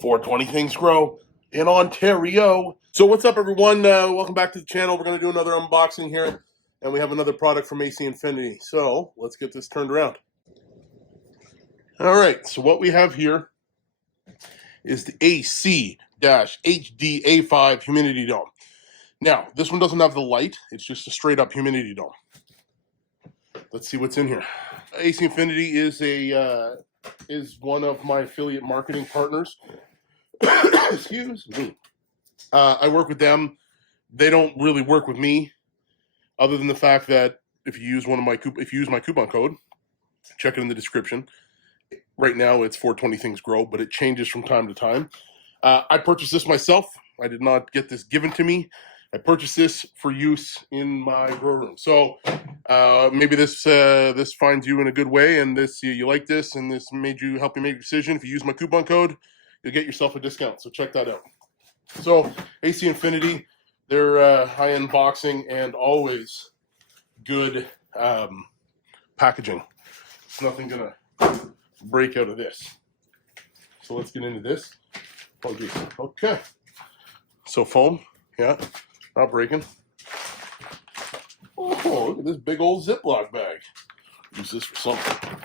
420 Things Grow in Ontario. So what's up, everyone? Welcome back to the channel. We're going to do another unboxing here, and we have another product from AC Infinity. So let's get this turned around. All right, so what we have here is the AC-HDA5 humidity dome. Now, this one doesn't have the light. It's just a straight up humidity dome. Let's see what's in here. AC Infinity is one of my affiliate marketing partners. Excuse me. I work with them. They don't really work with me, other than the fact that if you use my coupon code, check it in the description. Right now it's 420 Things Grow, but it changes from time to time. I purchased this myself. I did not get this given to me. I purchased this for use in my grow room. So maybe this finds you in a good way, and you like this, and this help you make a decision. If you use my coupon code, you'll get yourself a discount. So check that out. So AC Infinity, they're high-end boxing and always good packaging. It's nothing gonna break out of this. So let's get into this. Oh geez. Okay. So foam, yeah, not breaking. Oh, look at this big old Ziploc bag. Use this for something.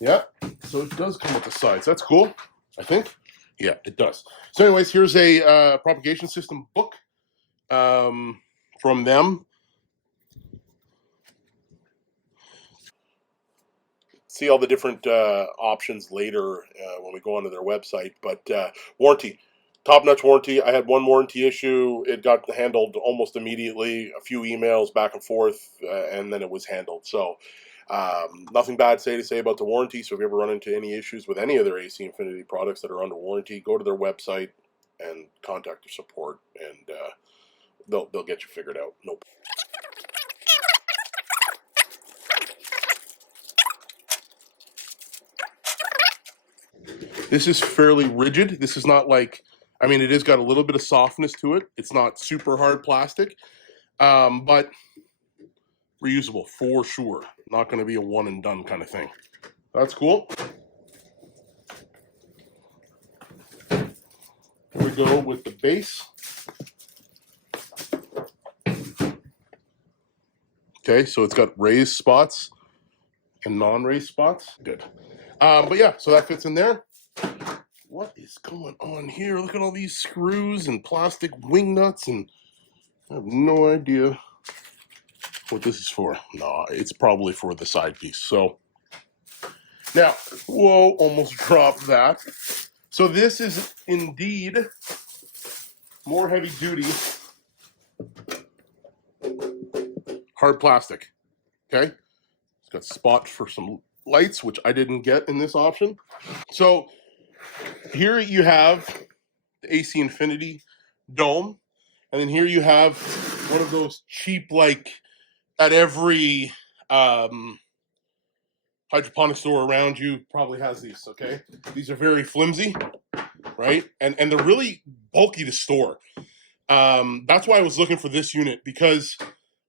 Yeah. So it does come with the sides. That's cool, I think. Yeah, it does. So anyways, here's a propagation system book from them. See all the different options later when we go onto their website. But warranty, top-notch warranty. I had one warranty issue. It got handled almost immediately. A few emails back and forth, and then it was handled. So nothing bad to say about the warranty. So if you ever run into any issues with any of their AC Infinity products that are under warranty, go to their website and contact their support, and they'll get you figured out. Nope. This is fairly rigid. This is not like, I mean, it has got a little bit of softness to it. It's not super hard plastic, but reusable for sure. Not going to be a one and done kind of thing. That's cool. Here we go with the base. Okay, so it's got raised spots and non-raised spots. Good. But yeah, so that fits in there. What is going on here? Look at all these screws and plastic wing nuts, and I have no idea what this is for. No, it's probably for the side piece. So now, whoa, almost dropped that. So this is indeed more heavy duty hard plastic. Okay, it's got spots for some lights, which I didn't get in this option. So here you have the AC Infinity dome, and then here you have one of those cheap, like at every hydroponic store around you probably has these. Okay, these are very flimsy, right? And they're really bulky to store. That's why I was looking for this unit, because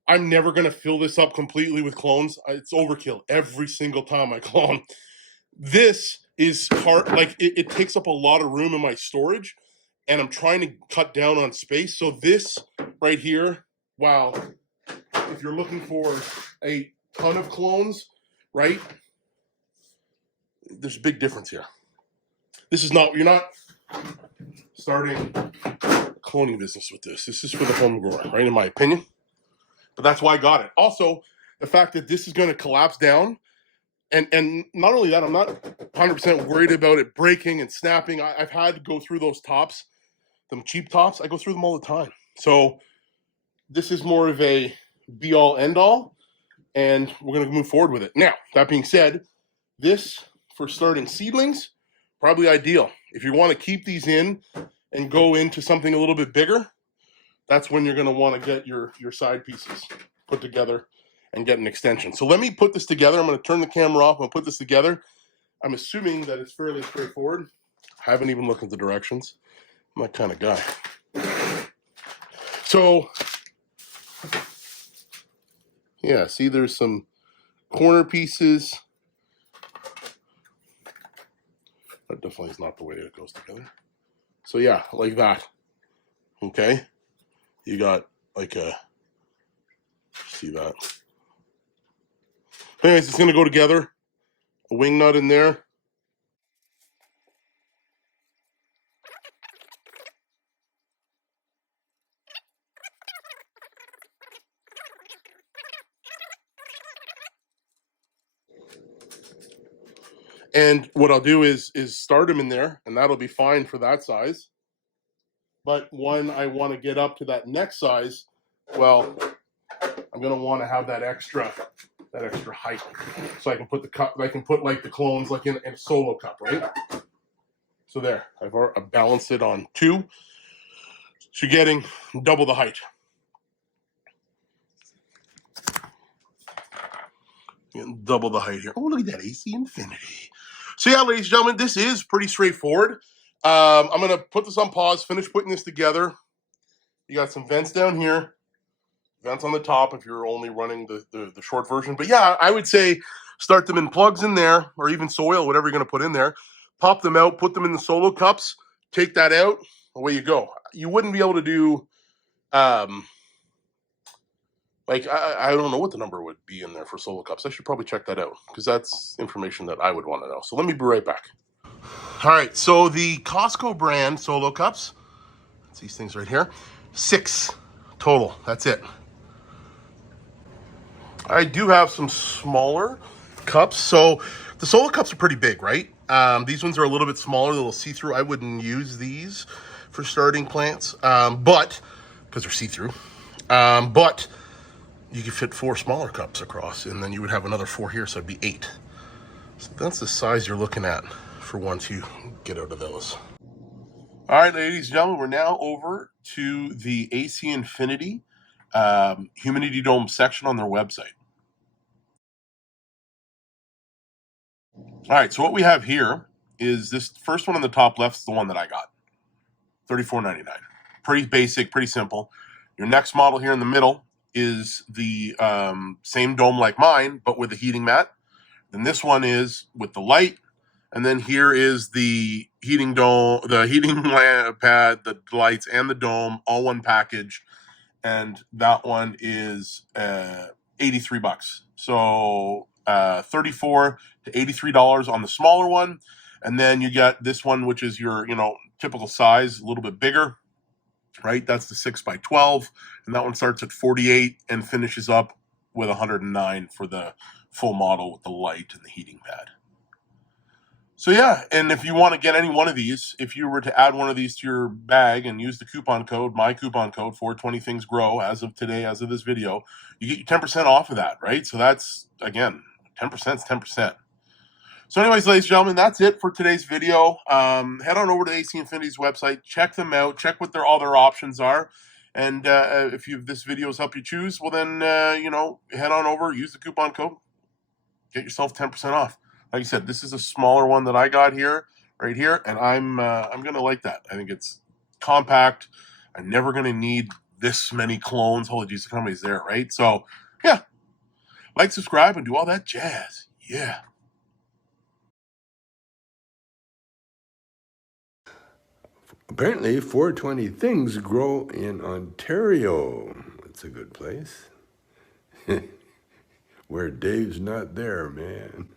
I'm never going to fill this up completely with clones. It's overkill every single time I clone. This is hard, like it takes up a lot of room in my storage, and I'm trying to cut down on space. So this right here, wow, if you're looking for a ton of clones, right, there's a big difference here. This is not, you're not starting a cloning business with this. This is for the home grower, right, in my opinion. But that's why I got it. Also, the fact that this is going to collapse down, and not only that, I'm not 100% worried about it breaking and snapping. I've had to go through those tops, them cheap tops. I go through them all the time. So this is more of a be-all, end-all, and we're going to move forward with it. Now, that being said, this, for starting seedlings, probably ideal. If you want to keep these in and go into something a little bit bigger, that's when you're going to want to get your side pieces put together and get an extension. So let me put this together. I'm going to turn the camera off and put this together. I'm assuming that it's fairly straightforward. I haven't even looked at the directions. I'm that kind of guy. So, yeah, see, there's some corner pieces. That definitely is not the way it goes together. So yeah, like that. Okay, you got like a, see that. Anyways, it's gonna go together. A wing nut in there. And what I'll do is start them in there, and that'll be fine for that size. But when I want to get up to that next size, well, I'm gonna want to have that extra height, so I can put the cup, I can put like the clones like in a solo cup, right? So there, I've balanced it on 2, so you're getting double the height. Double the height here. Oh, look at that AC Infinity. So yeah, ladies and gentlemen, this is pretty straightforward. I'm gonna put this on pause, finish putting this together. You got some vents down here, vents on the top if you're only running the short version. But yeah, I would say start them in plugs in there, or even soil, whatever you're gonna put in there. Pop them out, put them in the solo cups, take that out, away you go. You wouldn't be able to do like, I don't know what the number would be in there for solo cups. I should probably check that out, because that's information that I would want to know. So let me be right back. All right, so the Costco brand solo cups, it's these things right here, 6 total, that's it. I do have some smaller cups. So the solo cups are pretty big, right? These ones are a little bit smaller, a little see-through. I wouldn't use these for starting plants, but because they're see-through. But you could fit 4 smaller cups across, and then you would have another 4 here, so it'd be 8. So that's the size you're looking at for once you get out of those. All right, ladies and gentlemen, we're now over to the AC Infinity Humidity Dome section on their website. All right, so what we have here is this first one on the top left is the one that I got, $34.99. Pretty basic, pretty simple. Your next model here in the middle is the same dome like mine, but with a heating mat. Then this one is with the light, and then here is the heating dome, the heating pad, the lights, and the dome, all one package. And that one is $83. So $34 to $83 on the smaller one, and then you get this one, which is your typical size, a little bit bigger, right? That's the 6x12, and that one starts at $48 and finishes up with $109 for the full model with the light and the heating pad. So yeah, and if you want to get any one of these, if you were to add one of these to your bag and use the coupon code, my coupon code, 420thingsgrow, as of today, as of this video, you get 10% off of that, right? So that's, again, 10% is 10%. So anyways, ladies and gentlemen, that's it for today's video. Head on over to AC Infinity's website, check them out, check what their other options are. And if this video has helped you choose, well then, head on over, use the coupon code, get yourself 10% off. Like I said, this is a smaller one that I got here, right here, and I'm gonna like that. I think it's compact. I'm never gonna need this many clones. Holy jeez, the company's there, right? So yeah, like, subscribe, and do all that jazz. Yeah. Apparently, 420 things grow in Ontario. It's a good place. Where Dave's not there, man.